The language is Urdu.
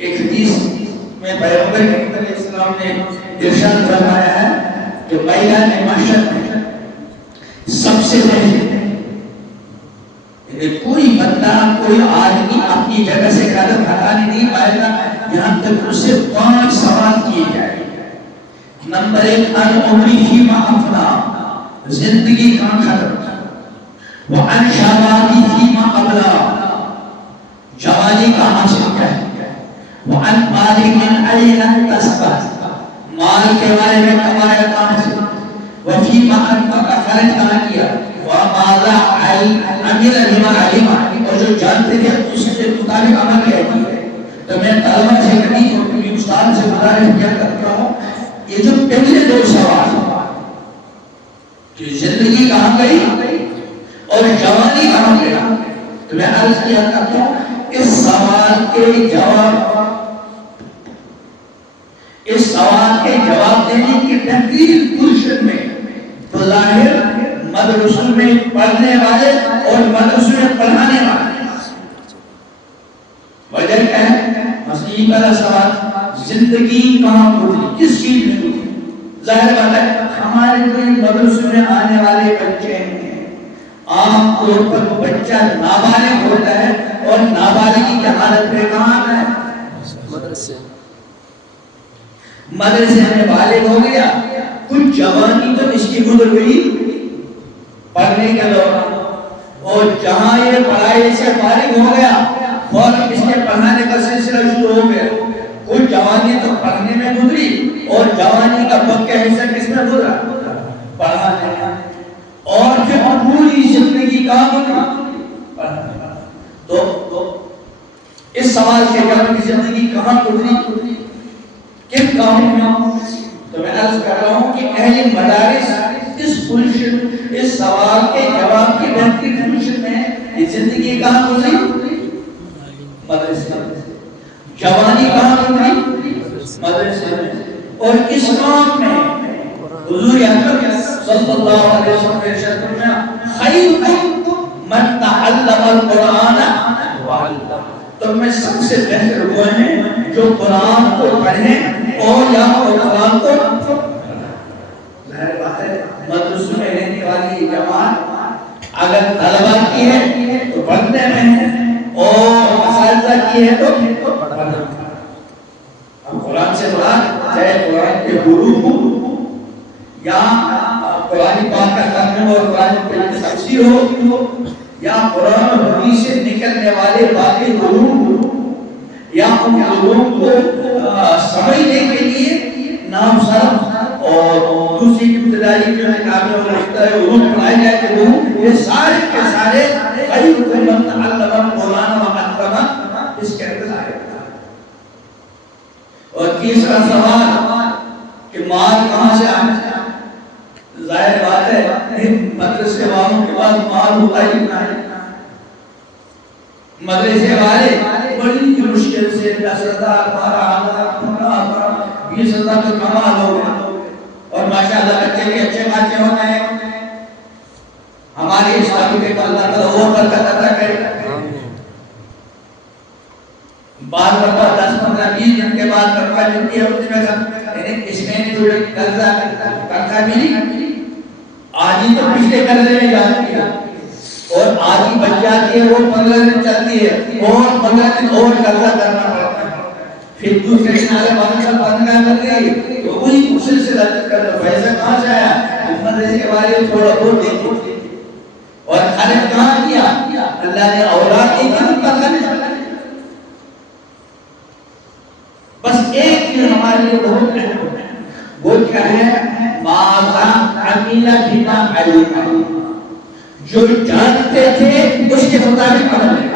ایک حدیث میں پیغمبر کریم علیہ السلام نے ارشاد فرمایا ہے کہ میدان محشر میں سب سے پہلے کوئی بندہ کوئی آدمی اپنی جگہ سے قدم ہٹانے نہیں پائے گا یہاں تک اس سے 5 سوال کیے جائیں گے۔ نمبر 1 ان عمری فیما افنا، زندگی کہاں ختم، وعن شبابی فیما ابلا، جوانی کا حاصل کیا ہے، وعن مالی من این اکتسب، مال کے بارے میں کمایا کہاں سے، وفیما انفق خرچ کہاں کیا، وماذا عمل بما علم، اور جو جانتے تھے اس کے مطابق عمل کیا ہے۔ تو میں طلبہ سے کبھی اور استاد سے گزارش کیا کرتا ہوں یہ جو پہلے 2 سوال کہ زندگی کہاں گئی اور جوانی کہاں گئی، تو میں عرض کیا کرتا ہوں اس سوال کے جواب دینے کی تحقیق گلشن میں بظاہر مدرسوں میں پڑھنے والے اور مدرسوں میں پڑھانے والے وجہ کیا ہے؟ مسیحی پہلا سوال زندگی کہاں گزری، کس چیز میں گزری۔ ظاہر بات ہے ہمارے کوئی مدرسوں میں آنے والے بچے ہیں، عام طور پر بچہ نابالغ ہوتا ہے اور نابالغی کی حالت میں کہاں ہے؟ مدرسے میں بالغ ہو گیا، کچھ جوانی تو اس کی گزر گئی پڑھنے کے دوران، اور جہاں یہ پڑھائی سے فارغ ہو گیا اور اس کے پڑھانے کا سلسلہ شروع ہو گیا، کچھ جوانی تو پڑھنے میں گزری اور جوانی کا وقت حصہ کس میں گزرا؟ پڑھانے میں، اور پھر پوری زندگی کا پڑھانے۔ تو اس سوال کے جواب کی زندگی کہاں گزری، کن کاموں میں، تو میں عرض کر رہا ہوں کہ اہل مدارس اس سوال کے جواب کی بہترین گلشن میں یہ زندگی کہاں گزری، مدرسے میں، جوانی کہاں گزری، مدرسے میں، اور اس کام میں حضور اکرم صلی اللہ علیہ وسلم نے ارشاد فرمایا خیرکم من تعلم القرآن وعلمہ، تم میں سب سے بہتر وہ ہیں جو قرآن کو پڑھیں اور یا قرآن کو۔ ظاہر بات ہے مدرسوں میں رہنے والی جماعت اگر طلبہ کی ہے تو پڑھنے میں ہے اور اساتذہ کی ہے تو پڑھنے میں۔ اب قرآن سے مراد چاہے قرآن کے حروف ہو یا قرآن پاک کا ترجمہ اور قرآن کی تفسیر ہو یا قرآن و حدیث سے نکلنے والے باقی حروف یا ان حروف کو سمجھنے کے لیے نام صرف اور دوسری ابتدائی جو کتابیں اور حروف پڑھائے جائے تھے وہ یہ سارے کے سارے خیرکم من تعلم القرآن وعلمہ اس کے اندر آئے۔ اور تیسرا سوال کہ مال کہاں سے آئے، ظاہر بات ہے مدرسے والوں کے پاس مال ہوتا ہی نہیں، مدرسے والے بڑی مشکل سے 10,000 12,000 15,000 20,000 تو کمال ہو گئے اور ماشاءاللہ بچے بھی اچھے خاصے ہوتے ہیں۔ ہماری اس طبقے کو اللہ تعالیٰ اور برکت عطا کرے، بعض مرتبہ 10 15 20 دن کے بعد تنخواہ ملتی ہے، اس میں جو قرضہ تنخواہ ملی آدھی تو پچھلے قرضے میں جاتی ہے اور آدھی بچ جاتی ہے، وہ 15 دن چلتی ہے اور 15 دن اور قرضہ کرنا پڑتا ہے، پھر دوسرے دن آگے 5 سال تنخواہ کر گئی تو وہی مشکل سے لچک کر پیسہ کہاں سے آیا، مدرسے کے بارے میں تھوڑا بہت دیکھو اور خرچ کہاں کیا، اللہ نے اولاد کی ان کا خرچ کیا۔ بس ایک چیز ہمارے لیے بہت اہم ہے، وہ کیا ہے، ماذا عمل بما علم، جو جانتے تھے اس کے مطابق عمل